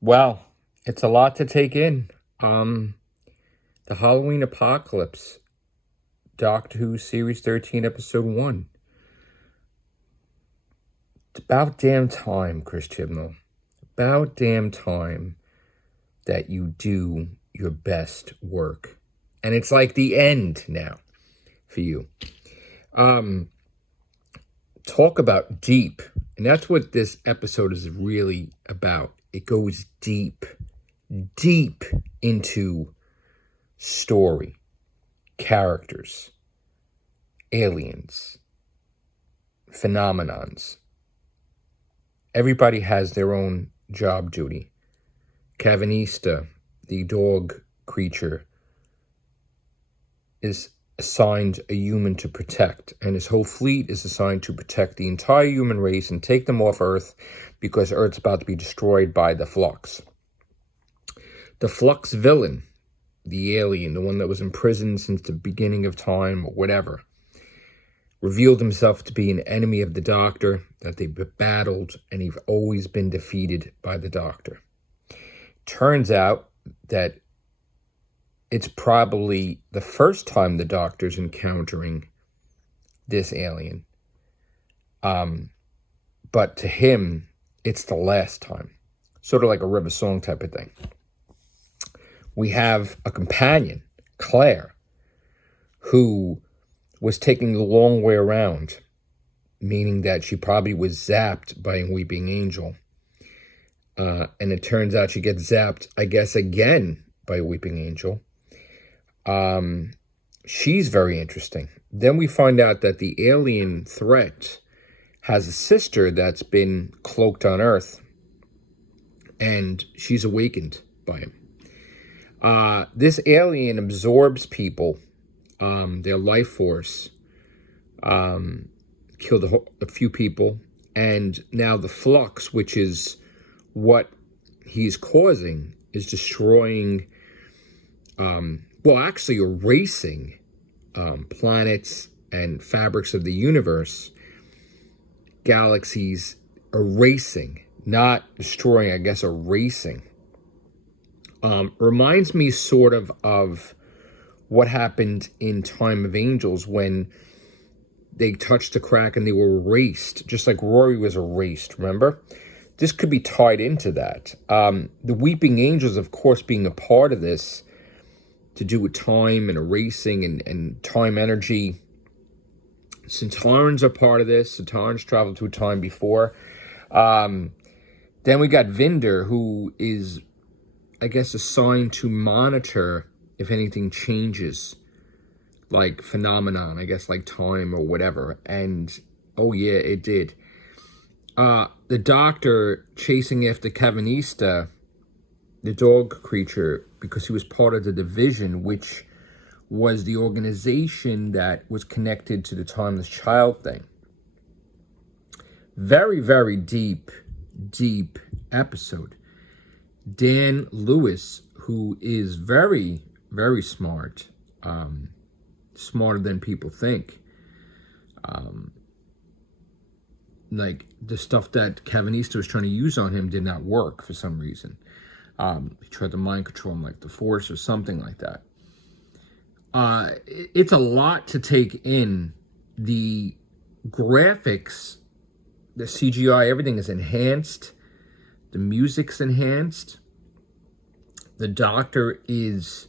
Well, it's a lot to take in. Um, the Halloween Apocalypse, Doctor Who Series 13, Episode 1. It's about damn time, Chris Chibnall. About damn time that you do your best work. And it's like the end now for you. Talk about deep. And that's what this episode is really about. It goes deep into story, characters, aliens, phenomenons. Everybody has their own job duty. Cavanista, the dog creature, is assigned a human to protect, and his whole fleet is assigned to protect the entire human race and take them off Earth because Earth's about to be destroyed by the Flux. The Flux villain, the alien, the one that was imprisoned since the beginning of time or whatever, revealed himself to be an enemy of the Doctor, that they've battled, and he's always been defeated by the Doctor. Turns out that it's probably the first time the Doctor's encountering this alien. But to him, it's the last time. Sort of like a River Song type of thing. We have a companion, Claire, who was taking the long way around, meaning that she probably was zapped by a weeping angel. And it turns out she gets zapped, I guess, again by a weeping angel. She's very interesting. Then we find out that the alien threat has a sister that's been cloaked on Earth, and she's awakened by him. This alien absorbs people, their life force, killed a few people, and now the flux, which is what he's causing, is destroying, actually erasing planets and fabrics of the universe, galaxies, erasing, not destroying, I guess, erasing. Reminds me sort of what happened in Time of Angels when they touched the crack and they were erased, just like Rory was erased, remember? This could be tied into that. The Weeping Angels, of course, being a part of this, to do with time and erasing and time energy. Centaurans are part of this. Centaurans traveled through time before. Then we got Vinder, who is, I guess, assigned to monitor if anything changes, like phenomenon, I guess, like time or whatever. And, oh yeah, it did. The Doctor chasing after Cavanista, the dog creature, because he was part of the Division, which was the organization that was connected to the Timeless Child thing. Very, very deep episode. Dan Lewis, who is very, very smart, smarter than people think. Like, the stuff that Cavanista was trying to use on him did not work for some reason. He tried to mind control him, like the Force or something like that. It's a lot to take in. The graphics, the CGI, everything is enhanced. The music's enhanced. The Doctor is,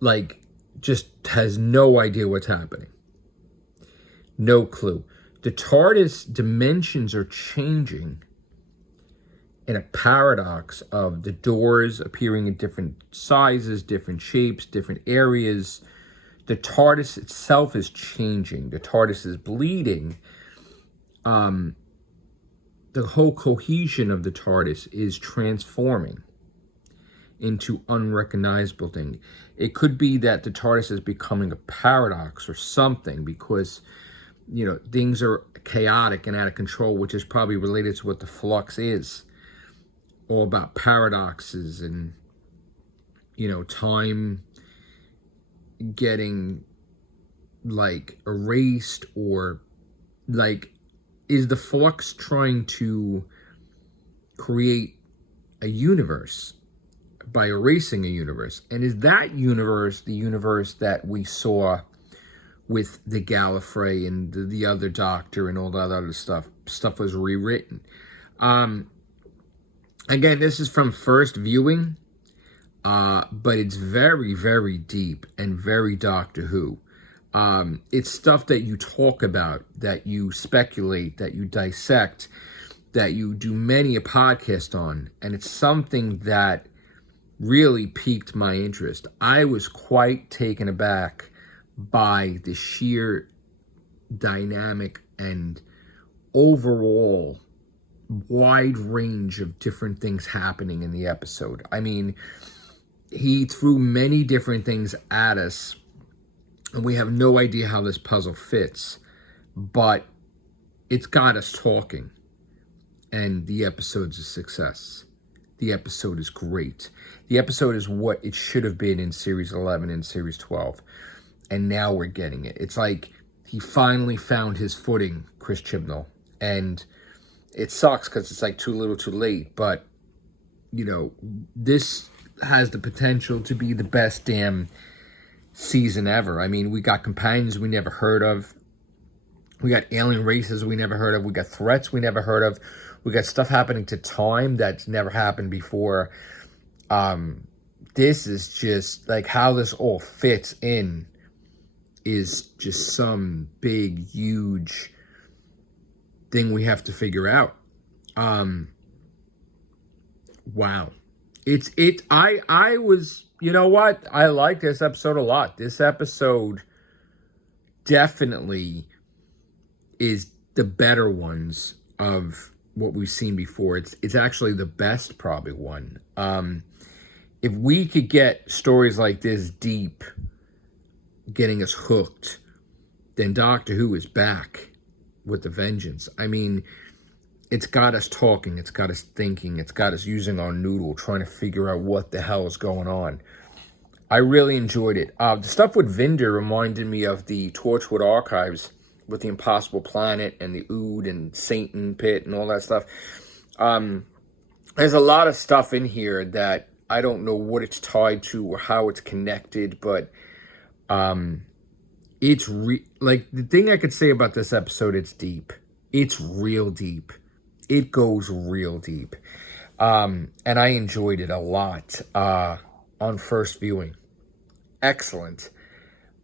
like, just has no idea what's happening. No clue. The TARDIS dimensions are changing in a paradox of the doors appearing in different sizes, different shapes, different areas. The TARDIS itself is changing. The TARDIS is bleeding. The whole cohesion of the TARDIS is transforming into unrecognizable thing. It could be that the TARDIS is becoming a paradox or something because, you know, things are chaotic and out of control, which is probably related to what the Flux is. All about paradoxes and, you know, time getting, like, erased, or, like, is the Flux trying to create a universe by erasing a universe. And is that universe the universe that we saw with the Gallifrey and the other Doctor and all that other stuff? Stuff was rewritten. Again, this is from first viewing, but it's very, very deep and very Doctor Who. It's stuff that you talk about, that you speculate, that you dissect, that you do many a podcast on, and it's something that really piqued my interest. I was quite taken aback by the sheer dynamic and overall wide range of different things happening in the episode. I mean, he threw many different things at us, and we have no idea how this puzzle fits, but it's got us talking, and the episode's a success. The episode is great. The episode is what it should have been in Series 11 and Series 12, and now we're getting it. It's like he finally found his footing, Chris Chibnall, and it sucks because it's like too little too late, but, you know, this has the potential to be the best damn season ever. I mean, we got companions we never heard of. We got alien races we never heard of. We got threats we never heard of. We got stuff happening to time that's never happened before. This is just, like, how this all fits in is just some big, huge thing we have to figure out. Wow. I was, you know what? I like this episode a lot. This episode definitely is the better ones of what we've seen before. It's actually the best probably one. If we could get stories like this deep, getting us hooked, then Doctor Who is back with a vengeance. I mean, it's got us talking, it's got us thinking, it's got us using our noodle, trying to figure out what the hell is going on. I really enjoyed it. The stuff with Vinder reminded me of the Torchwood archives with the Impossible Planet and the Ood and Satan Pit and all that stuff. There's a lot of stuff in here that I don't know what it's tied to or how it's connected, but it's like, the thing I could say about this episode, it's deep. It's real deep. It goes real deep. And I enjoyed it a lot on first viewing. Excellent.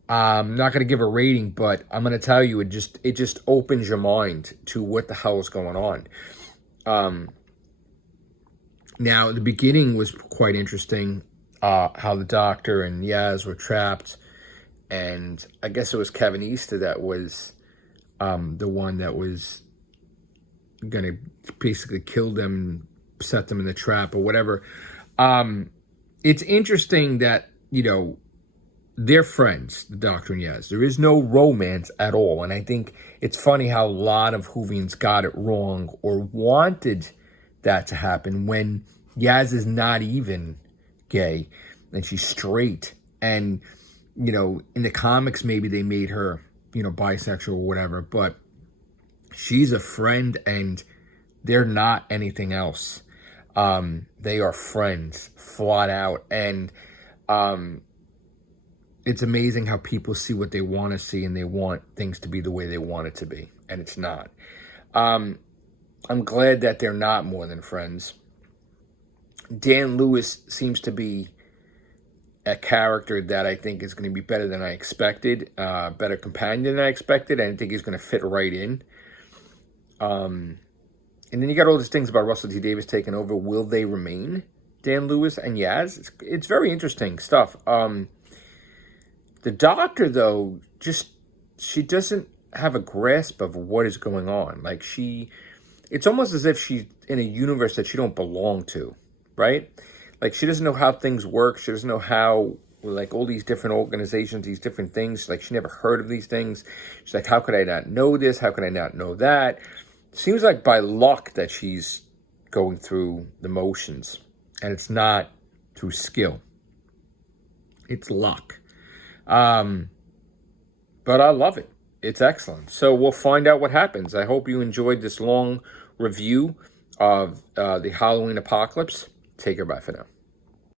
I'm not going to give a rating, but I'm going to tell you, it just opens your mind to what the hell is going on. Now, the beginning was quite interesting, how the Doctor and Yaz were trapped, and I guess it was Kevin Easter that was the one that was going to basically kill them and set them in the trap or whatever. It's interesting that, you know, they're friends, the Doctor and Yaz. There is no romance at all. And I think it's funny how a lot of Whovians got it wrong or wanted that to happen when Yaz is not even gay and she's straight. And, you know, in the comics, maybe they made her, you know, bisexual or whatever, but she's a friend and they're not anything else. They are friends, flat out. And it's amazing how people see what they want to see and they want things to be the way they want it to be. And it's not. I'm glad that they're not more than friends. Dan Lewis seems to be a character that I think is going to be better than I expected. Better companion than I expected. I think he's going to fit right in. And then you got all these things about Russell T Davies taking over. Will they remain? Dan Lewis and Yaz? It's very interesting stuff. The Doctor, though, she doesn't have a grasp of what is going on. Like, it's almost as if she's in a universe that she don't belong to, right? Like, she doesn't know how things work. She doesn't know how, like, all these different organizations, these different things. Like, she never heard of these things. She's like, how could I not know this? How could I not know that? It seems like by luck that she's going through the motions. And it's not through skill. It's luck. But I love it. It's excellent. So we'll find out what happens. I hope you enjoyed this long review of the Halloween Apocalypse. Take care. Bye for now.